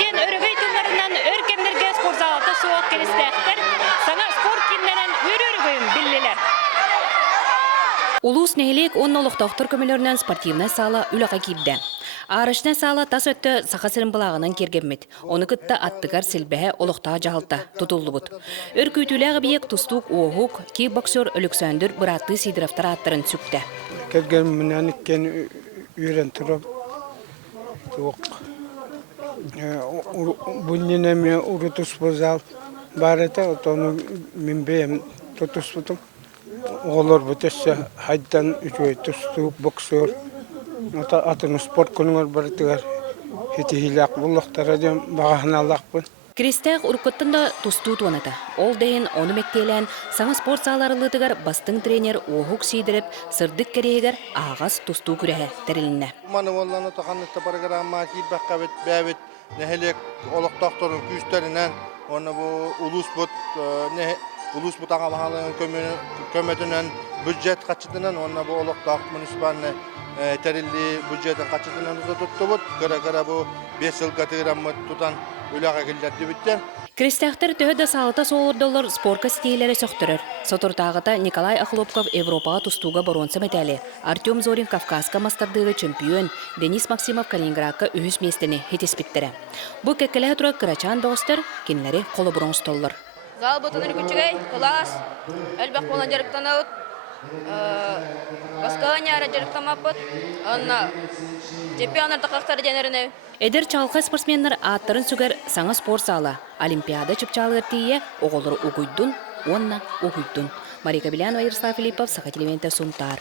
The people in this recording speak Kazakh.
Тен өргөй тылларынан өркемдерге спорт залата соğuk келістәқтір, саңа спорт кинлерін өргөйін білілер. Улус нәйлек 10 олықтақтыр көмелерінен спортивна сала үліға кипді. Арышна сала тас өтті сақасырын бұлағынан кергенмет. Оны күтті аттығар сілбәе олықтаға жағылта, тұтылды бұд. Өркөйтіліғі бейек тұстуқ оғуқ, кикбоксер Александр Бұратты Сидоровтар аттырын сүкті. Келген мінен ikкен үйрен тұрып, бұннен әме ұры тұс бұзал бар еті, оны мен бейім тұтыс бұдым. Олар бұтесі хайдан үчөй тұстуқ, боксер, атын спорт күніңір бардығар. Хетихилақ бұллықтара дем бағағын алақпын. Кристәк уркоттында тусту туаната. Ол дейін оны мектелен саңа спорт саларылытыгар бастың тренер Оғук Сидеріп сырдық керегер ағас тусту күрәе тәрілінне. Маны оланы тоқанытта программа кейбаққа бәбет нәхелек олықтақтырын күстерінен оны улус бұт аға бағалығын көмөтінен бюджет қачытынан оны бұл олықтақ мұнисипаны тәрілі бюджетін қачытынан ұза тұтты бұд. Кара-кара бұл 5 жыл қатығырамы тұтан үліға келдерді біттен. Кристәқтер төхөді салыта солырдолар спорка стейлері сөқтірір. Сотыртағыта Николай Охлопков Европаға тустуға боронсы мәтәлі. Артем Зорин Кавказка мастардығы чемпион, Денис Максимов Калининградқа үхіс местені хетеспіттірі. Бұл кәккілі тұры Крачан доғыстыр, кенлері қолы бұрын столлар. Зал бұтыныр күнчігей, класс, әлбәқ болан жарықтан ауыт, басқағын әрі жарықтан мапыт, онына чемпионарды қақтары денеріне. Эдер чалқа спортсменнер аттарын сүгер саңа спорт залы. Олимпиада чыпчалығыр тейе оғылыр угуйдун, онна угуйдун. Марика Белянова, Ярослав Филиппов, Саха телевизия Сунтар.